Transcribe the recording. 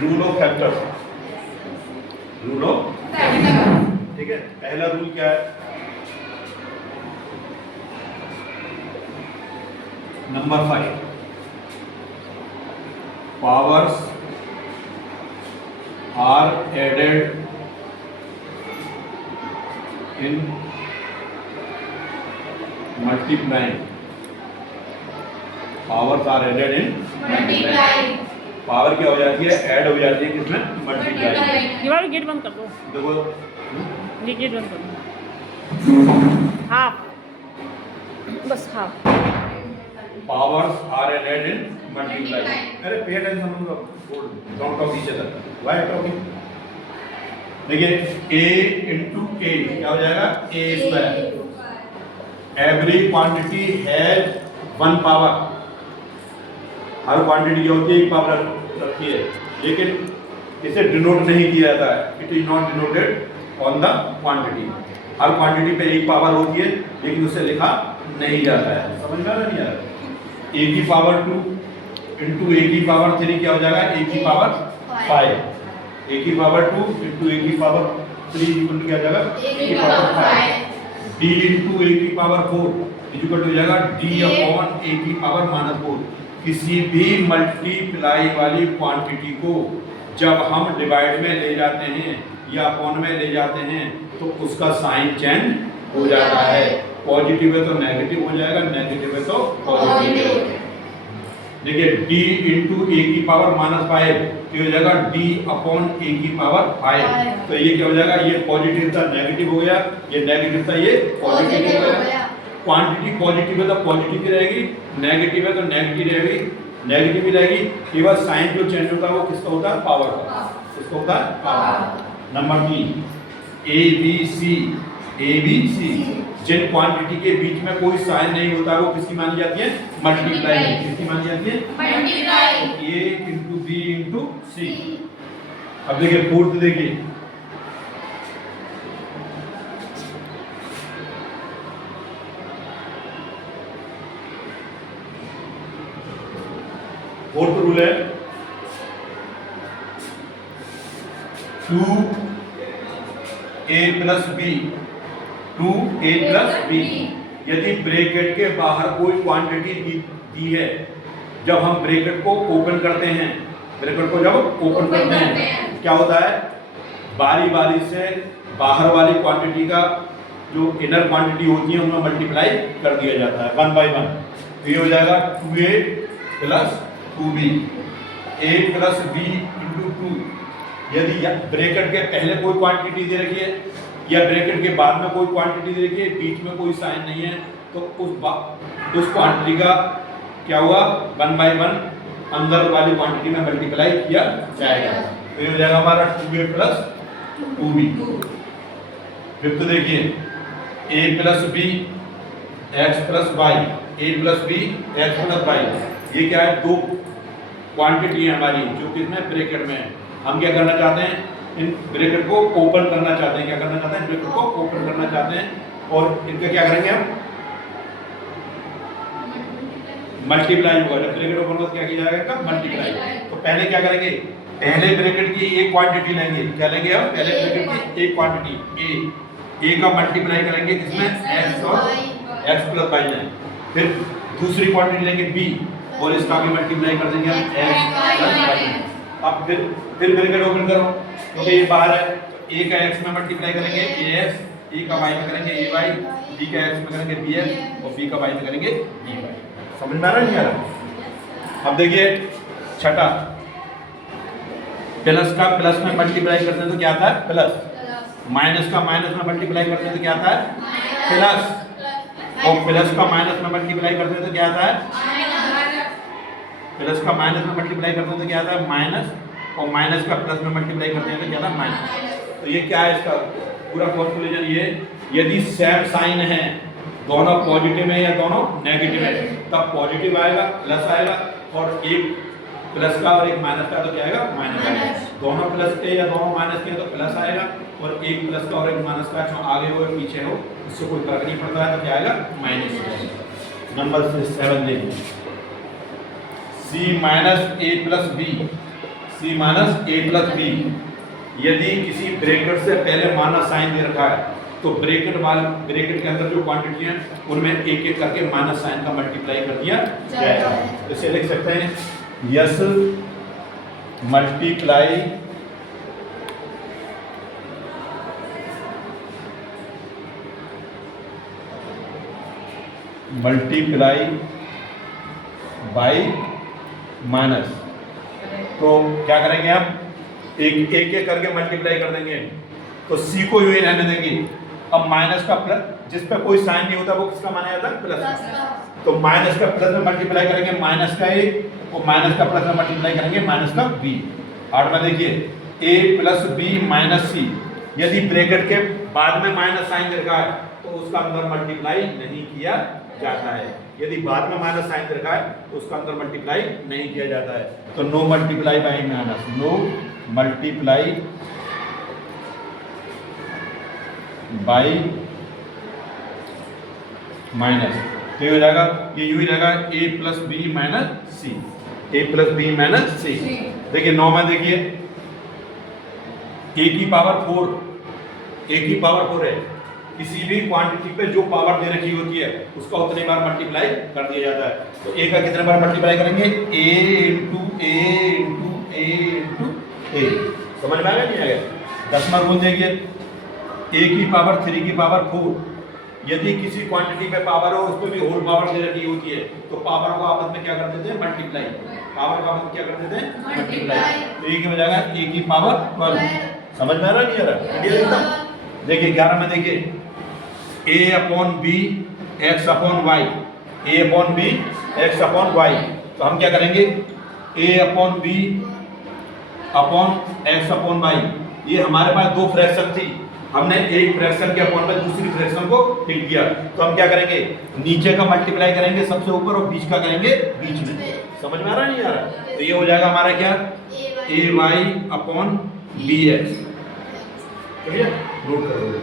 Rule of factors, rule of, ठीक है। पहला रूल क्या है, number 5, powers are added in multiplying, powers are added in multiplying. Power क्या हो जाती है, ऐड हो जाती है किसमें, मल्टीप्लाई। ये वाला गेट बंद कर दो, देखो ये गेट बंद कर दो, हाफ, बस half. Powers are added in multiply. अरे pay attention, don't talk each other, why talking. देखिए a इंटू ए क्या हो जाएगा, a square. Every quantity has one power, हर क्वांटिटी क्या होती है, एक पावर रखती है, लेकिन इसे डिनोट नहीं किया जाता है, it is not denoted on the quantity. Her quantity पे एक पावर होती है लेकिन उसे लिखा नहीं जाता है, समझ में आ रहा नहीं आ रहा। ए की पावर 2 इंटू ए की पावर 3 क्या हो जाएगा, ए की पावर 5। ए की पावर 2 इंटू ए की पावर 3 इक्वल टू क्या हो जाएगा, ए की पावर 5। डी इंटू ए की पावर 4 इक्वल टू हो जाएगा डी अपॉन ए की पावर -4। किसी भी मल्टीप्लाई वाली क्वांटिटी को जब हम डिवाइड में ले जाते हैं या अपॉन में ले जाते हैं तो उसका साइन चेंज हो जाता है। पॉजिटिव है तो नेगेटिव हो जाएगा, नेगेटिव है तो पॉजिटिव। देखिए d इंटू ए की पावर -5 ये हो जाएगा d अपॉन ए की पावर 5। तो ये क्या हो जाएगा, ये पॉजिटिव था नेगेटिव हो गया, ये नेगेटिव था ये पॉजिटिव हो गया। क्वांटिटी पॉजिटिव है तो पॉजिटिव ही रहेगी, नेगेटिव है तो नेगेटिव रहेगी, नेगेटिव ही रहेगी। केवल साइन जो चेंज होता है वो किसका होता है, पावर का। किसका होता है, power. Number 3, A B C जिन क्वांटिटी के बीच में कोई साइन नहीं होता वो किसकी मानी जाती है, मल्टीप्लाई। किसकी मानी जाती है, multiply. A into B into C. अब देखिए फोर्थ, देखिए फोर्थ रूल है 2a plus B, 2a plus B. यदि ब्रैकेट के बाहर कोई क्वांटिटी दी है, जब हम ब्रैकेट को ओपन करते हैं, ब्रैकेट को जब ओपन करते हैं क्या होता है, बारी बारी से बाहर वाली क्वांटिटी का जो इनर क्वांटिटी होती है उनमें मल्टीप्लाई कर दिया जाता है 1 बाई 1। तो ये हो जाएगा 2a plus 2b, a plus b into 2। यदि ब्रैकेट के पहले कोई क्वांटिटी दे रखी है या ब्रैकेट के बाद में कोई क्वांटिटी दे रखी है, बीच में कोई साइन नहीं है, तो उस क्वांटिटी का क्या हुआ, 1 बाई 1 अंदर वाली क्वांटिटी में मल्टीप्लाई किया जाएगा। तो ये हो जाएगा हमारा 2a प्लस 2b। फिफ्थ देखिए a plus b x plus y, a plus b x plus y। ये क्या है, दो क्वांटिटी है हमारी जो किसमें, ब्रैकेट में है। हम क्या करना चाहते हैं, इन ब्रैकेट को ओपन करना चाहते हैं। क्या करना चाहते हैं, ब्रैकेट को ओपन करना चाहते हैं और इनका क्या करेंगे हम, मल्टीप्लाई होगा। जब ब्रैकेट ओपन होगा क्या किया जाएगा, इनका मल्टीप्लाई। तो पहले क्या करेंगे, पहले ब्रैकेट की एक क्वांटिटी लेंगे। क्या लेंगे हम, पहले ब्रैकेट की एक क्वांटिटी a का मल्टीप्लाई करेंगे किसमें, x और x प्लस y में। फिर दूसरी क्वांटिटी लेंगे b और इसका भी मल्टीप्लाई कर देंगे हम x प्लस y। अब फिर ब्रैकेट ओपन करो क्योंकि ये बाहर है, तो a का x में मल्टीप्लाई करेंगे ax, a का y में करेंगे ay, b का x में करेंगे bx और b का y में करेंगे dy। समझ में आ रहा नहीं आ रहा। अब देखिए छठा, प्लस का प्लस में मल्टीप्लाई करते हैं तो क्या आता है, प्लस। माइनस का माइनस में मल्टीप्लाई करते हैं तो क्या आता है, प्लस। और प्लस का माइनस में मल्टीप्लाई करते हैं तो क्या आता है, प्लस का माइनस में मल्टीप्लाई करते हैं तो क्या आता है, माइनस। और माइनस का प्लस में मल्टीप्लाई करते हैं तो क्या आता है, माइनस। तो ये क्या है, इसका पूरा कैलकुलेशन ये, यदि सेम साइन है, दोनों पॉजिटिव है या दोनों नेगेटिव है, तब पॉजिटिव आएगा, प्लस आएगा, और एक प्लस का और एक माइनस का तो क्या आएगा, माइनस आएगा। दोनों प्लस के या दोनों माइनस के तो प्लस आएगा, और एक प्लस का और एक माइनस का जो आगे हो पीछे हो उससे कोई फर्क नहीं पड़ता है, तो क्या आएगा, माइनस। नंबर 7 देखिए, c minus a plus b, c C minus A plus B. यदि किसी ब्रैकेट से पहले माइनस साइन दे रखा है तो ब्रैकेट के अंदर जो क्वांटिटी है उनमें एक एक करके माइनस साइन का मल्टीप्लाई कर दिया जाएगा। इसे लिख सकते हैं यस मल्टीप्लाई बाई माइनस। तो क्या करेंगे हम, एक एक करके मल्टीप्लाई कर देंगे तो सी को यूं ही रहने देंगे। अब माइनस का प्लस, जिस पे कोई साइन नहीं होता वो किसका माना जाता है, प्लस। तो माइनस का प्लस में मल्टीप्लाई करेंगे माइनस का ए, और माइनस का प्लस में मल्टीप्लाई करेंगे माइनस का बी। 8 में देखिए ए प्लस बी माइनस सी। यदि ब्रैकेट के बाद में माइनस साइन रखा है तो उसका अंदर मल्टीप्लाई नहीं किया जाता है। यदि बाद में माइनस साइन रखा है तो उसका अंदर मल्टीप्लाई नहीं किया जाता है। तो no multiply by minus, no multiply by minus. तो ये हो जाएगा, ये यूं ही रहेगा A plus B minus C, A plus B minus C. देखिए 9 में देखिए ए की पावर 4, ए की पावर 4 है। किसी भी क्वांटिटी पे जो पावर दे रखी होती है उसका उतने बार मल्टीप्लाई कर दिया जाता है। तो ए का कितने बार मल्टीप्लाई करेंगे, ए इंटू ए इंटू ए इंटू ए। समझ में आ गया नहीं आ गया? 10वां रूल देखिए, ए की पावर 3 की पावर 4। यदि किसी क्वांटिटी पे पावर हो उस पर भी होल पावर दे रखी होती है तो पावर को आपस में क्या कर देते हैं, मल्टीप्लाई। पावर को आपस में क्या कर देते हैं, मल्टीप्लाई। तो ये क्या हो जाएगा, ए की पावर 12। समझ में आ रहा नहीं आ रहा? क्लियर एकदम। देखिए 11 में देखिए a upon b x upon y, a upon b x upon y. तो हम क्या करेंगे, a upon b upon x upon y. ये हमारे पास दो फ्रैक्शन थी, हमने एक फ्रैक्शन के अपॉन में दूसरी फ्रैक्शन को लिख दिया। तो हम क्या करेंगे, नीचे का मल्टीप्लाई करेंगे सबसे ऊपर और बीच का करेंगे बीच में। समझ में आ रहा नहीं आ रहा? तो ये हो जाएगा हमारा क्या, a y upon b x. Note कर लो।